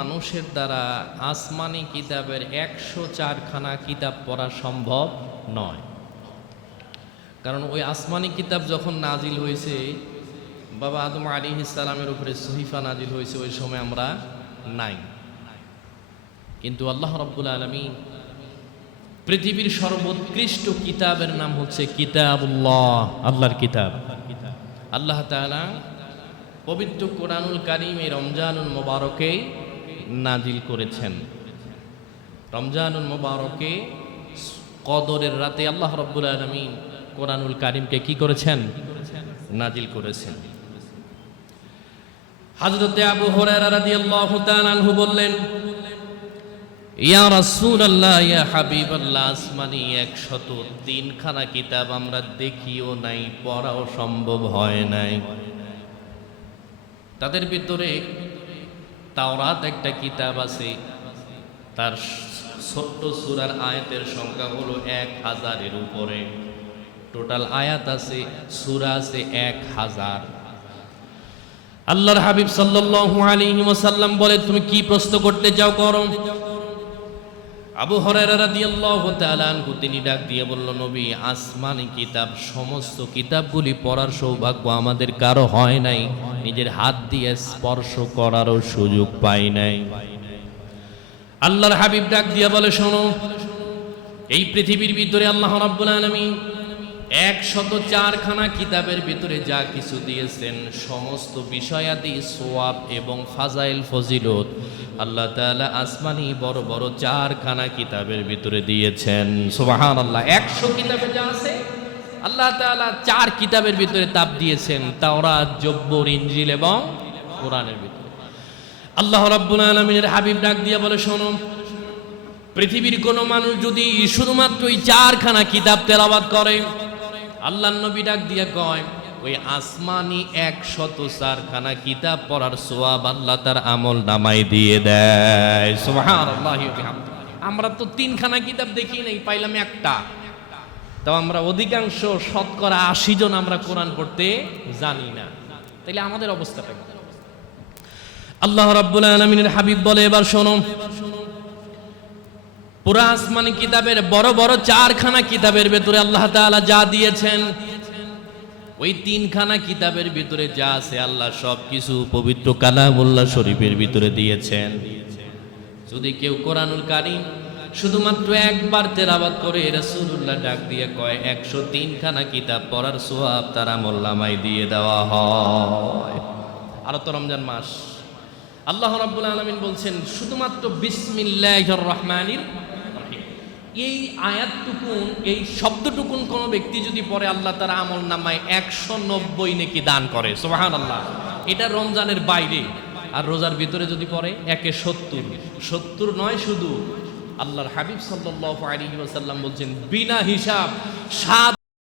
মানুষের দ্বারা আসমানি কিতাবের 104খানা কিতাব পড়া সম্ভব নয়। কারণ ওই আসমানি কিতাব যখন নাজিল হয়েছে, বাবা আদম আলাইহিস সালামের উপরে সহিফা নাজিল হয়েছে, ওই সময় আমরা নাই। কিন্তু আল্লাহ রাব্বুল আলামিন পৃথিবীর সর্বোৎকৃষ্ট কিতাবের নাম হচ্ছে কিতাবুল্লাহ, আল্লাহর কিতাব। আল্লাহ তাআলা পবিত্র কোরআনুল কারীমে রমজানুল মুবারকে নাজিল করেছেন। রমজানুল মুবারকে কদরের রাতে আল্লাহ রাব্বুল আলামিন কোরআনুল কারীমকে কি করেছেন? নাজিল করেছেন। হযরতে আবু হুরায়রা রাদিয়াল্লাহু তাআলা আনহু বললেন, ইয়া রাসূলুল্লাহ, ইয়া হাবিবাল্লাহ, আসমানি 103খানা কিতাব আমরা দেখিও নাই, পড়াও সম্ভব হয় নাই। তাদের ভিতরে তাওরাত একটা কিতাব আছে, তার ছোট্ট সূরার আয়াতের সংখ্যা হলো 1000-এর উপরে। টোটাল আয়াত আছে, সূরা আছে 1000। আল্লাহর হাবিব সাল্লাল্লাহু আলাইহি ওয়াসাল্লাম বলে, তুমি কি প্রশ্ন করতে চাও করো। আবু হুরায়রা রাদিয়াল্লাহু তাআলা আনহু তিনি ডাক দিয়ে বলল, নবী, আসমানি কিতাব সমস্ত কিতাবগুলি পড়ার সৌভাগ্য আমাদের কারো হয় নাই, নিজের হাত দিয়ে স্পর্শ করারও সুযোগ পাই নাই। আল্লাহর হাবিব ডাক দিয়ে বলে, শোনো, এই পৃথিবীর ভিতরে আল্লাহ রাব্বুল আলামিন 104খানা কিতাবের ভিতরে যা কিছু দিয়েছেন, সমস্ত বিষয়াদি সোয়াব এবং ফাজাইল ফজিলত আল্লাহ তাআলা আসমানি বড় বড় 4খানা কিতাবের ভিতরে দিয়েছেন। সুবহানাল্লাহ। 100 কিতাবে যা আছে আল্লাহ তাআলা 4 কিতাবের ভিতরে তাপ দিয়েছেন, তাওরাত, জব্বুর, ইনজিল এবং কোরআনের ভিতরে। আল্লাহ রাব্বুল আলামিনের হাবিব ডাক দিয়ে বলে, শোনো, পৃথিবীর কোন মানুষ যদি শুধুমাত্র এই 4খানা কিতাব তেলাওয়াত করে, আল্লাহর নবী ডাক দিয়ে কয়, ওই আসমানি 104খানা কিতাব পড়ার সওয়াব আল্লাহ তার আমল নামায় দিয়ে দেয়। সুবহানাল্লাহি ওয়া বিহামদিহি। আমরা তো 3খানা কিতাব দেখি নাই, পাইলাম একটা। তাও আমরা অধিকাংশ শতকরা 80 জন আমরা কোরআন পড়তে জানি না। তাইলে আমাদের অবস্থাটা কি? আল্লাহ রাব্বুল আলামিনের হাবিব বলে, এবার শোনো, পুরা আসমানি কিতাবের বড় বড় 4খানা কিতাবের ভিতরে আল্লাহ তাআলা যা দিয়েছেন, ওই 3খানা কিতাবের ভিতরে যা আছে আল্লাহ সবকিছু পবিত্র কালামুল্লাহ শরীফের ভিতরে দিয়েছেন। যদি কেউ কোরআনুল কারীম শুধুমাত্র একবার তেলাওয়াত করে, রাসূলুল্লাহ ডাক দিয়ে কয়, 103খানা কিতাব পড়ার সওয়াব তার আমলনামায় দিয়ে দেওয়া হয়। আর তো রমজান মাস, আল্লাহ রাব্বুল আলামিন বলছেন, শুধুমাত্র বিসমিল্লাহির রহমানির রহিম এই আয়াতটুকুন, এই শব্দটুকুন কোন ব্যক্তি যদি পড়ে, আল্লাহ তার আমল নামায় 190 নেকি দান করে। সুবহানাল্লাহ। এটা রমজানের বাইরে। আর রোজার ভিতরে যদি পড়ে, 70 নয়, শুধু আল্লাহর হাবিব সাল্লাল্লাহু আলাইহি ওয়াসাল্লাম বলছেন, বিনা হিসাব 7